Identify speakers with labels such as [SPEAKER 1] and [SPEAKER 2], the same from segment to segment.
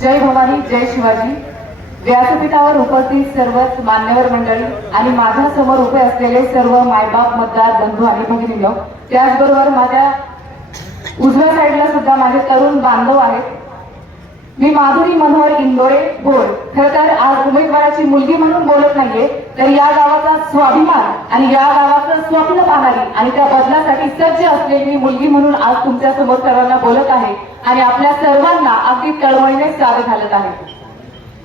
[SPEAKER 1] जय भवानी जय शिवाजी. व्यासपीठावर उपस्थित सर्वच मान्यवर मंडळी आणि माझ्यासमोर उभे असलेले सर्व मायबाप मतदार बंधू आणि भगिनी त्याचबरोबर माझ्या उजव्या साईडला सुद्धा माझे तरुण बांधव आहेत. मी माधुरी मनोहर इंदोरे बोल. खर तर आज उमेदवाराची मुलगी म्हणून बोलत नाहीये तर या गावाचा स्वाभिमान आणि या गावाचं स्वप्न पाहणारी आणि त्या बदलासाठी सज्ज असलेली मी मुलगी म्हणून आज तुमच्यासमोर सर्वांना बोलत आहे आणि आपल्या सर्वांना अगदी तळमळीने साथ घालत आहे.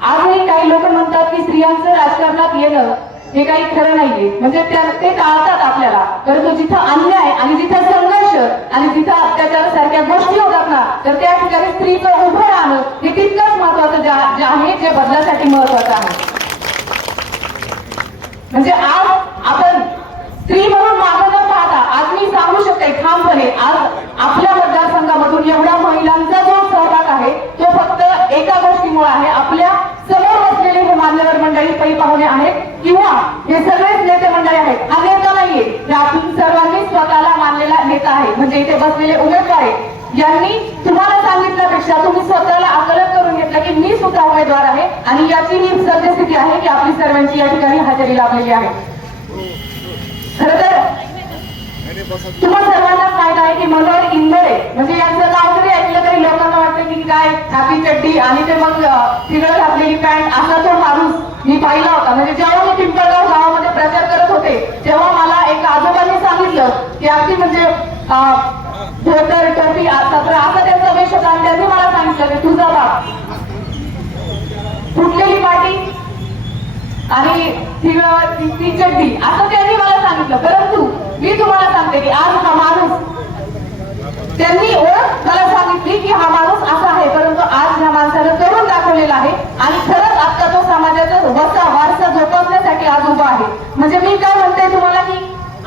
[SPEAKER 1] आजही काही लोक म्हणतात की स्त्रियांचं राजकारणात येणं हे काही खरं नाहीये. म्हणजे त्या- ते टाळतात आपल्याला. परंतु जिथं अन्याय आणि जिथं संघर्ष आणि जिथं अत्याचार सारख्या गोष्टी होतात ना तर त्या ठिकाणी स्त्रीचं उभं राहणं हे तितकंच महत्वाचं जे- जे आहे जे बदलासाठी महत्वाचं आहे. म्हणजे आज आपण स्त्री म्हणून मागं न पाहता आज मी सांगू शकते ठामपणे आज आपल्या मतदारसंघामधून एवढ्या महिलांचा जो सहभाग आहे तो फक्त एका गोष्टीमुळे आहे आपल्यासमोर बसलेले हे मान्यवर मंडळी पै पाहुणे आहेत किंवा हे सगळेच नेते मंडळी आहेत हा नेता नाहीये हे आपण सर्वांनी स्वतःला मानलेला नेता आहे म्हणजे इथे बसलेले उमेदवार आहेत. यांनी तुम्हाला सांगितल्यापेक्षा तुम्ही स्वतःला आकलन करून घेतलं की मी सुद्धा उमेदवार आहे आणि याची ही सद्यस्थिती आहे की आपली सर्वांची या ठिकाणी हजेरी लावलेली आहे. खर तर तुम्हा सर्वांना फायदा आहे की मनोहर इंदोरे म्हणजे यांचं नाव जरी ऐकलं तरी लोकांना वाटतं की काय छाती चड्डी आणि ते मग तिकडे घातलेली पॅन्ट असा तो माणूस मी पाहिला होता. म्हणजे जेव्हा मी पिंपळगाव गावामध्ये प्रचार करत होते तेव्हा मला एक आजोबांनी सांगितलं की अगदी म्हणजे अं, धोतर टोपी तर असं त्यांचा वेश होता त्यांनी मला सांगितलं की तुझा बाप. फुटलेली पाटी आणि ती चड्डी. असं त्यांनी मला सांगितलं परंतु मी तुम्हाला सांगते की आज हा माणूस त्यांनी ओळख मला सांगितली की हा माणूस असा आहे परंतु आज ह्या माणसानं करून दाखवलेला आहे आणि खरंच आता तो समाजाचा वसा वारसा जोपासण्यासाठी आज उभा आहे. म्हणजे मी काय म्हणते तुम्हाला की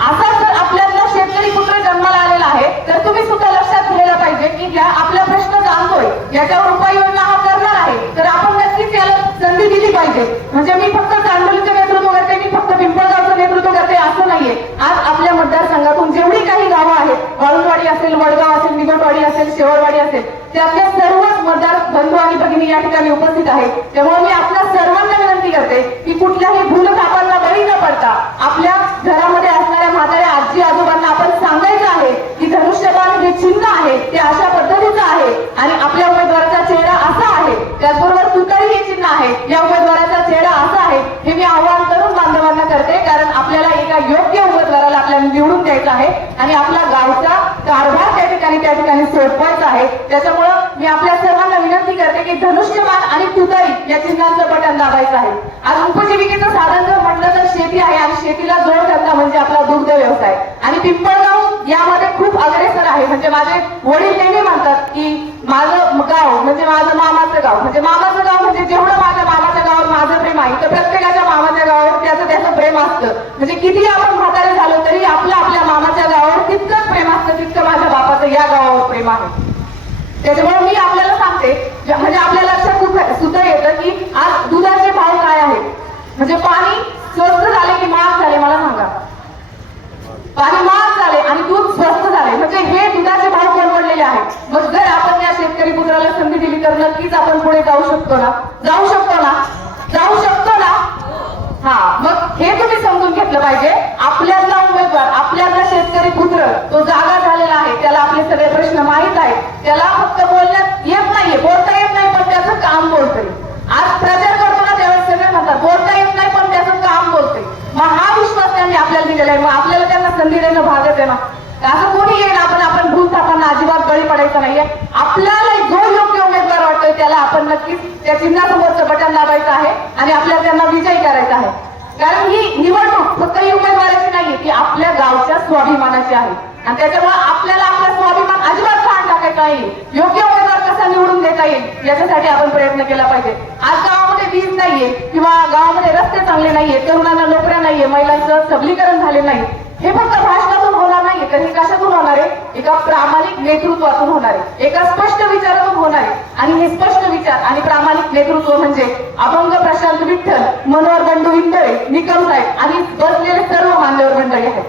[SPEAKER 1] असा जर आपल्यातला शेतकरी पुत्र जन्माला आलेला आहे तर तुम्ही सुद्धा लक्षात घ्यायला पाहिजे की ज्या आपला प्रश्न जाणतोय याच्यावर उपाययोजना हा करणार आहे. तर आपण नक्कीच याला संधी दिली पाहिजे. म्हणजे मी फक्त चांदोलीचं नेतृत्व करते मी फक्त पिंपळगावचं नेतृत्व करते असं नाहीये. आज आपल्या मतदारसंघातून जेवढी काही गावं आहेत वाळूनवाडी असेल वडगाव असेल निगडवाडी असेल शेवळवाडी असेल त्यातल्या सर्वच मतदार बंधू आणि भगिनी या ठिकाणी उपस्थित आहेत. त्यामुळे मी आपल्या सर्वांना विनंती करते की कुठल्याही भूलथापांना बळी न पडता आपल्या घरामध्ये असणाऱ्या म्हाताऱ्या आजी आजोबांना आपण सांगायचं आहे की धनुष्यबाण हे चिन्ह आहे ते अशा पद्धतीचं आहे आणि आपल्या उमेदवाराचा चेहरा असा आहे त्याचबरोबर तुतारी हे चिन्ह आहे या उमेदवाराचा चेहरा असा आहे हे मी आवाहन करून बांधवांना करते कारण आपल्याला एका योग्य उमेदवाराला आपल्याला निवडून द्यायचा आहे. आणि आपला गावचा कारभार त्या ठिकाणी त्या ठिकाणी सोडवायचा आहे. त्याच्यामुळं मी आपल्या सर्वांना विनंती करते की धनुष्यबाण आणि तुतारी या चिन्हांचं बटन दाबायचं आहे. आज उपजीविकेचं साधन जर म्हटलं तर शेती आहे आणि शेतीला जोडधंदा म्हणजे आपला दुग्ध व्यवसाय. आणि पिंपळगाव यामध्ये खूप अग्रेसर आहे. म्हणजे माझे वडील नेहमी म्हणतात की माझं गाव म्हणजे माझं मामाचं गाव. म्हणजे मामाचं गाव म्हणजे जेवढं माझ्या मामाच्या गावावर माझं प्रेम आहे तर प्रत्येकाच्या मामाच्या त्याचं प्रेम असतं. म्हणजे किती आपण म्हातारे झालो तरी आपलं आपल्या मामाच्या गावावर तितकंच प्रेम असतं तितकं माझ्या बापाचं या गावावर प्रेम आहे. त्याच्यामुळे मी आपल्याला सांगते म्हणजे आपल्या लक्षात सुद्धा- सुद्धा येतं की आज दुधाचे भाव काय आहेत. म्हणजे पाणी स्वस्त झाले की महाग झाले मला सांगा. पाणी महाग झाले आणि दूध स्वस्त झाले. म्हणजे हे दुधाचे भाव परवडलेले आहेत. मग जर आपण या शेतकरी पुत्राला संधी दिली तर नक्कीच आपण पुढे जाऊ शकतो ना? जाऊ शकतो ना जाऊ शकतो ना हा मग हे तुम्ही समजून घेतलं पाहिजे आपल्यातला उमेदवार आपल्यातला शेतकरी पुत्र तो जागा झालेला आहे त्याला आपले सगळे प्रश्न माहीत आहेत त्याला फक्त बोलण्यात येत नाहीये बोलता येत नाही पण त्याचं काम बोलतंय आज प्रचार करतो ना त्यावेळेस सगळे म्हणतात बोलता येत नाही पण त्याचं काम बोलतंय मग हा विश्वास त्यांनी आपल्याला दिलेला आहे मग आपल्याला त्यांना संधी देणं. ना असं कोणी येईल आपण आपण भूल अजिबात बळी पडायचं नाहीये. आपल्याला जो योग्य उमेदवार वाटतोय त्याला आपण नक्कीच त्या चिन्हासमोरचं बटन दाबायचं आहे आणि आपल्याला त्यांना विजयी करायचा आहे. कारण ही निवडणूक फक्त ही उमेदवाराची नाहीये ती आपल्या गावच्या स्वाभिमानाची आहे. आणि त्याच्यामुळे आपल्याला आपला स्वाभिमान अजिबात खाण टाकायचा नाही योग्य उमेदवार कसा निवडून देता येईल याच्यासाठी आपण प्रयत्न केला पाहिजे. आज गावामध्ये वीज नाहीये किंवा गावामध्ये रस्ते चांगले नाहीये तरुणांना नोकऱ्या नाहीये महिलांचं सबलीकरण झाले नाही. हे फक्त भाषण आहे तर हे कशातून होणार आहे? एका प्रामाणिक नेतृत्वातून होणार आहे. एका स्पष्ट विचारातून होणार आहे. आणि हे स्पष्ट विचार आणि प्रामाणिक नेतृत्व म्हणजे अभंग प्रशांत विठ्ठल मनोहर बंडू विंदरे निकम साहेब आणि बसलेले सर्व मान्यवर मंडळी आहेत.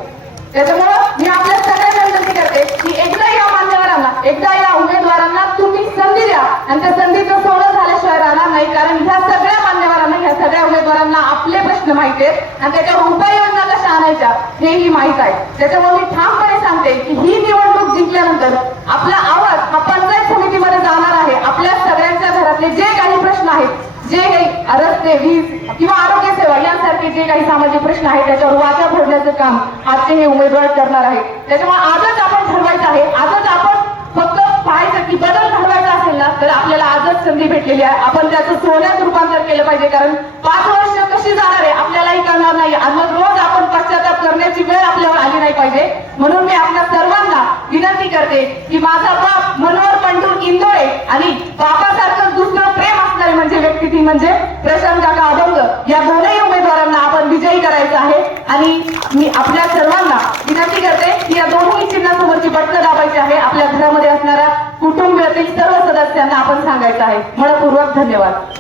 [SPEAKER 1] त्याच्यामुळं मी आपल्या सगळ्यांना विनंती करते की एकदा या मान्यवरांना एकदा या उमेदवारांना तुम्ही संधी द्या. आणि त्या संधीचं सोनं झाल्याशिवाय राहणार नाही कारण ह्या सगळ्या मान्यवरांना ह्या सगळ्या उमेदवारांना आपले प्रश्न माहिती आहेत. आणि त्याच्यावर उपाययोजना आणायच्या हेही माहीत आहे. त्याच्यामुळे मी ठामपणे सांगते की ही निवडणूक जिंकल्यानंतर आपला आवाज हा पंचायत समितीमध्ये जाणार आहे. आपल्या सगळ्यांच्या घरातले जे काही प्रश्न आहेत जे काही रस्ते वीज किंवा आरोग्य सेवा यांसारखे जे काही सामाजिक प्रश्न आहेत त्याच्यावर वाचा फोडण्याचं काम आजचे हे उमेदवार करणार आहे त्याच्यामुळे आजच आपण ठरवायचं आहे. आजच आपण फक्त पाहायचं की बदल घडवायचा असेल ना तर आपल्याला आजच संधी भेटलेली आहे. आपण त्याचं सोन्यात रूपांतर केलं पाहिजे कारण पाच वर्ष कशी जाणार आहे आपल्यालाही करणार नाही. आज रोज पश्चाताप करण्याची वेळ आपल्यावर आली नाही पाहिजे. म्हणून मी आपल्या सर्वांना विनंती करते की माझा बाप मनोहर पंडू इंदोळे आणि बापासारखं दुसरं प्रेम असणारे म्हणजे व्यक्ती ती म्हणजे प्रशांत काका अभंग. या दोनही उमेदवारांना आपण विजयी करायचं आहे. आणि मी आपल्या सर्वांना विनंती करते की या दोन्ही चिन्हासमोरची बटणं दाबायची आहे. आपल्या घरामध्ये असणाऱ्या कुटुंबातील सर्व सदस्यांना आपण सांगायचं आहे. मनपूर्वक धन्यवाद.